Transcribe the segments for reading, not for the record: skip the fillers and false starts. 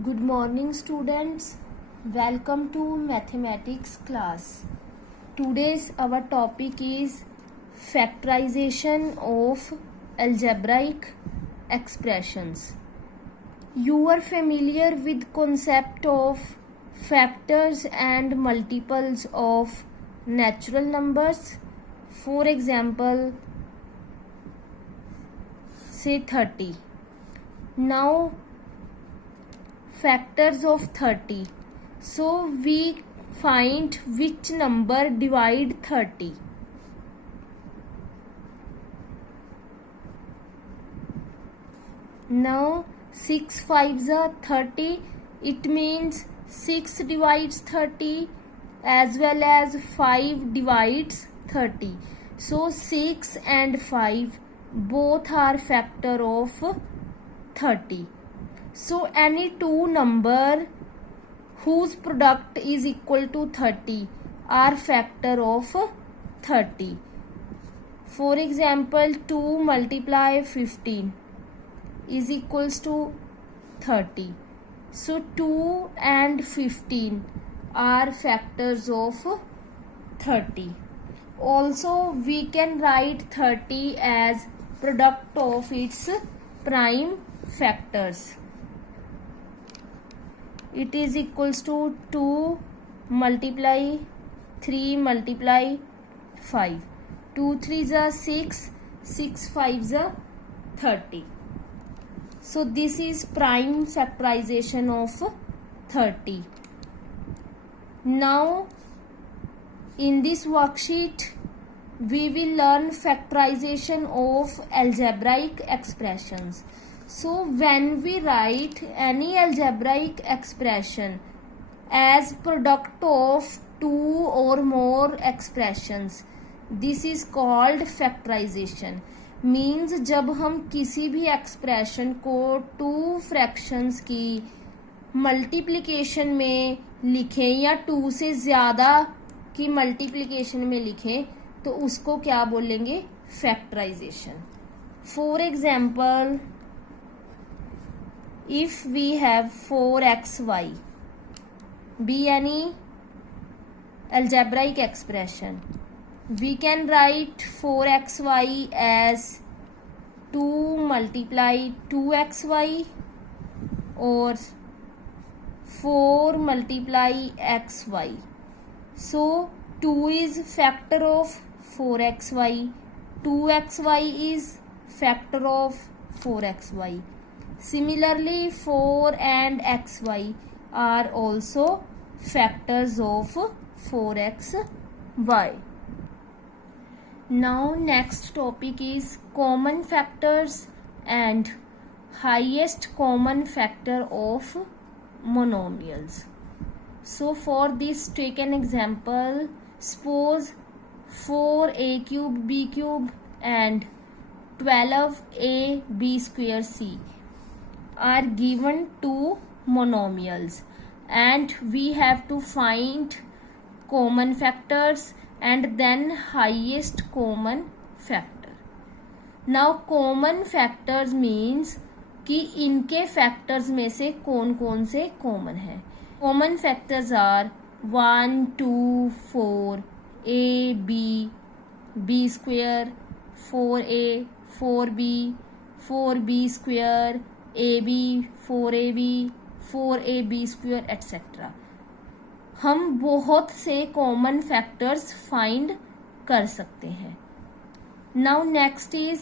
Good morning, students. Welcome to mathematics class. Today's our topic is factorization of algebraic expressions. You are familiar with concept of factors and multiples of natural numbers. For example, say 30. Now factors of 30. So we find which number divide 30. Now 6 5s are 30. It means 6 divides 30 as well as 5 divides 30. So 6 and 5 both are factor of 30. So any two number whose product is equal to 30 are factor of 30. For example, 2 multiply 15 is equals to 30. So 2 and 15 are factors of 30. Also we can write 30 as product of its prime factors. It is equals to 2 multiply 3 multiply 5. 2 3s are 6, 6 5s are 30. So this is prime factorization of 30. Now in this worksheet we will learn factorization of algebraic expressions. So when we write any algebraic expression as product of two or more expressions, this is called factorization. Means जब हम किसी भी expression को two fractions की multiplication में लिखें या to से ज़्यादा की मल्टीप्लिकेशन में लिखें तो उसको क्या बोलेंगे? Factorisation. For example, if we have 4xy be any algebraic expression, we can write 4xy as 2 multiply 2xy or 4 multiply xy. So 2 is factor of 4xy, 2xy is factor of 4xy. Similarly, 4 and xy are also factors of 4xy. Now next topic is common factors and highest common factor of monomials. So for this, take an example. Suppose 4a cube b cube and 12a b square c are given two monomials and we have to find common factors and then highest common factor. Now common factors means कि इनके factors में से कौन कौन से common है. Common factors are 1 2 4 a b b square 4a 4b 4b square ab 4ab 4ab square etcetera. हम बहुत से कॉमन फैक्टर्स फाइंड कर सकते हैं. Now next is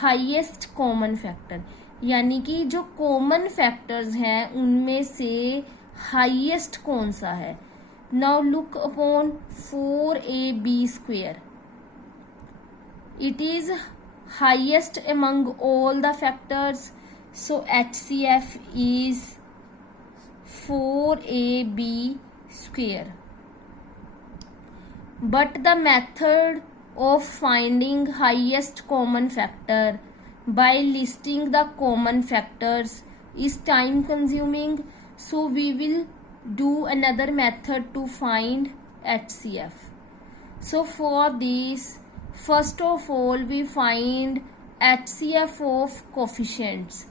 highest common factor, यानी कि जो कॉमन फैक्टर्स हैं उनमें से हाईएस्ट कौन सा है. Now look upon 4ab square. It is highest among all the factors. So HCF is 4ab square. But the method of finding highest common factor by listing the common factors is time consuming. So we will do another method to find HCF. So for this, first of all we find HCF of coefficients.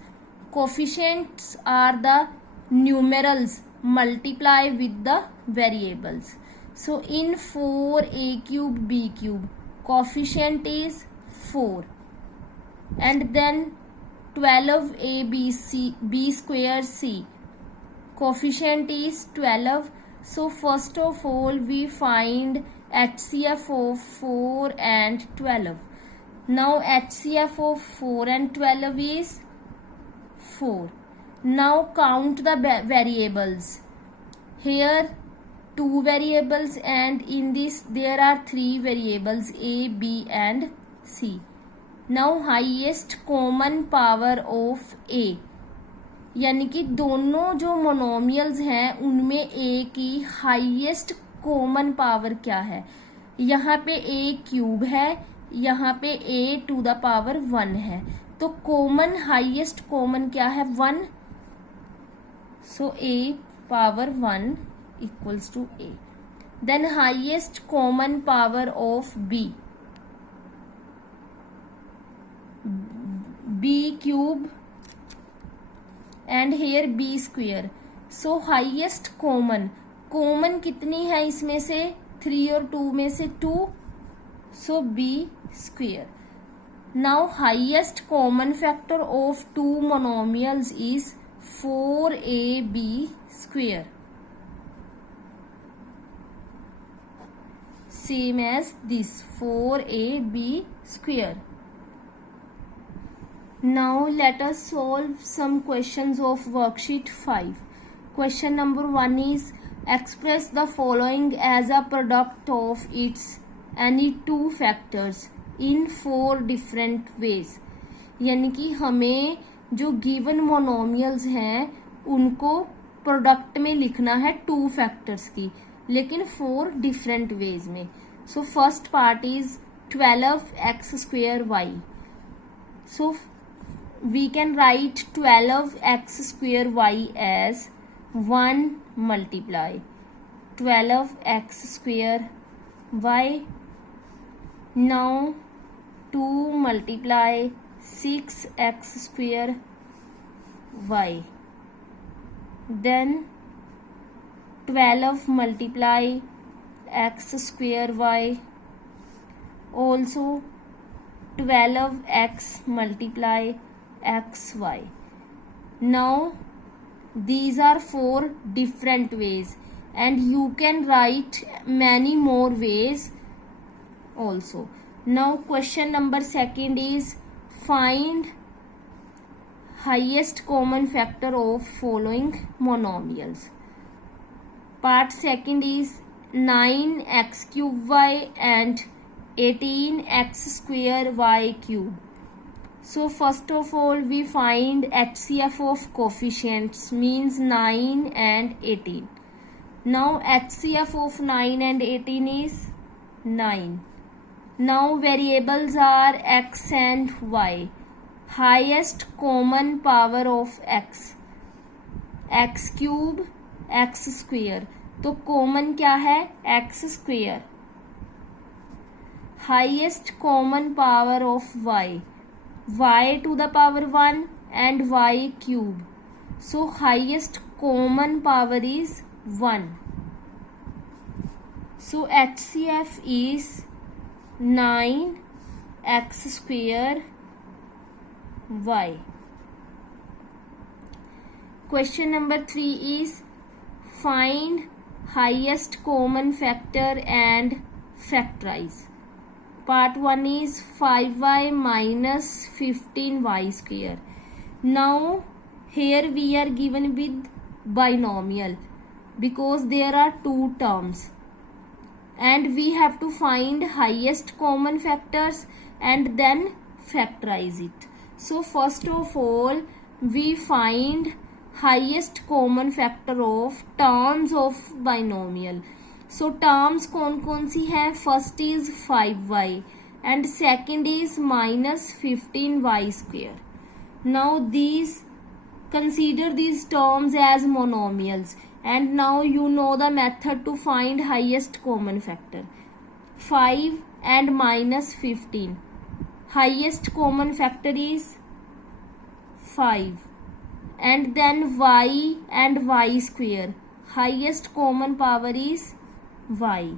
Coefficients are the numerals multiply with the variables. So in 4a cube b cube, coefficient is 4, and then 12a b square c, coefficient is 12. So first of all we find HCF of 4 and 12. Now HCF of 4 and 12 is 4. Now count the variables. Here 2 variables, and in this there are 3 variables a, b and c. Now highest common power of a, यानी कि दोनों जो monomials हैं उनमें a की highest common power क्या है. यहाँ पे a क्यूब है, यहाँ पे a टू द पावर 1 है, तो कॉमन हाईएस्ट कॉमन क्या है 1. So a power 1 equals to a. Then highest common power of b, b cube and here b square. So highest common, common कितनी है इसमें से 3 और 2 में से 2, सो b square. Now highest common factor of 2 monomials is 4ab square, same as this 4ab square. Now let us solve some questions of worksheet 5. Question number 1 is express the following as a product of its any two factors in 4 different ways. यानी कि हमें जो given monomials हैं उनको product में लिखना है 2 factors की, लेकिन 4 डिफरेंट वेज में. So first part is 12x square y. So we can write 12x square y as 1 multiply 12x square y. Now 2 multiply 6x square y. Then 12 multiply x square y, also 12x multiply xy. Now these are 4 different ways, and you can write many more ways also. Now question number 2 is find highest common factor of following monomials. Part 2 is 9x cube y and 18x square y cube. So first of all we find HCF of coefficients, means 9 and 18. Now HCF of 9 and 18 is 9. Now variables are x and y. Highest common power of x, x cube x square. तो common क्या है x square. Highest common power of y, y to the power 1 and y cube. So highest common power is 1. So HCF is 9x square y. Question number 3 is find highest common factor and factorize. Part 1 is 5y minus 15y square. Now here we are given with binomial because there are 2 terms and we have to find highest common factors and then factorize it. So first of all we find highest common factor of terms of binomial. So terms कौन कौन सी है. First is 5y and second is minus 15y square. Now these, consider these terms as monomials, and now you know the method to find highest common factor. 5 and minus 15, highest common factor is 5, and then y and y square. Highest common power is y.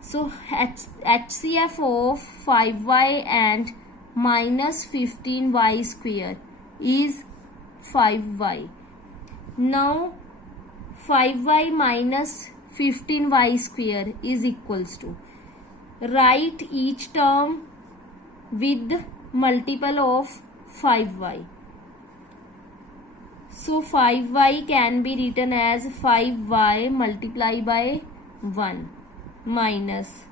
So HCF of 5y and minus 15y square is 5y. Now 5y minus 15y square is equals to, write each term with multiple of 5y. So 5y can be written as 5y multiplied by 1 minus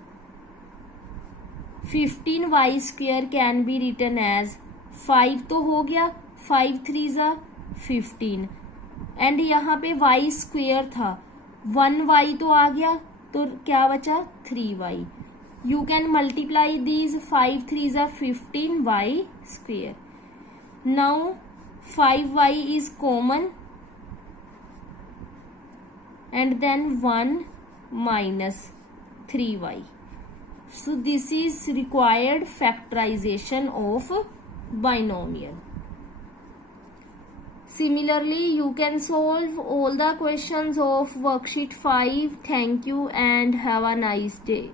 15y square can be written as 5 तो हो गया, 5 3 ज़ा 15 and यहाँ पे y square था, 1y तो आ गया, तो क्या बचा 3y. You can multiply these 5 3 ज़ा 15y square. Now 5y is common and then 1 minus 3y. So this is required factorization of binomial. Similarly, you can solve all the questions of worksheet 5. Thank you and have a nice day.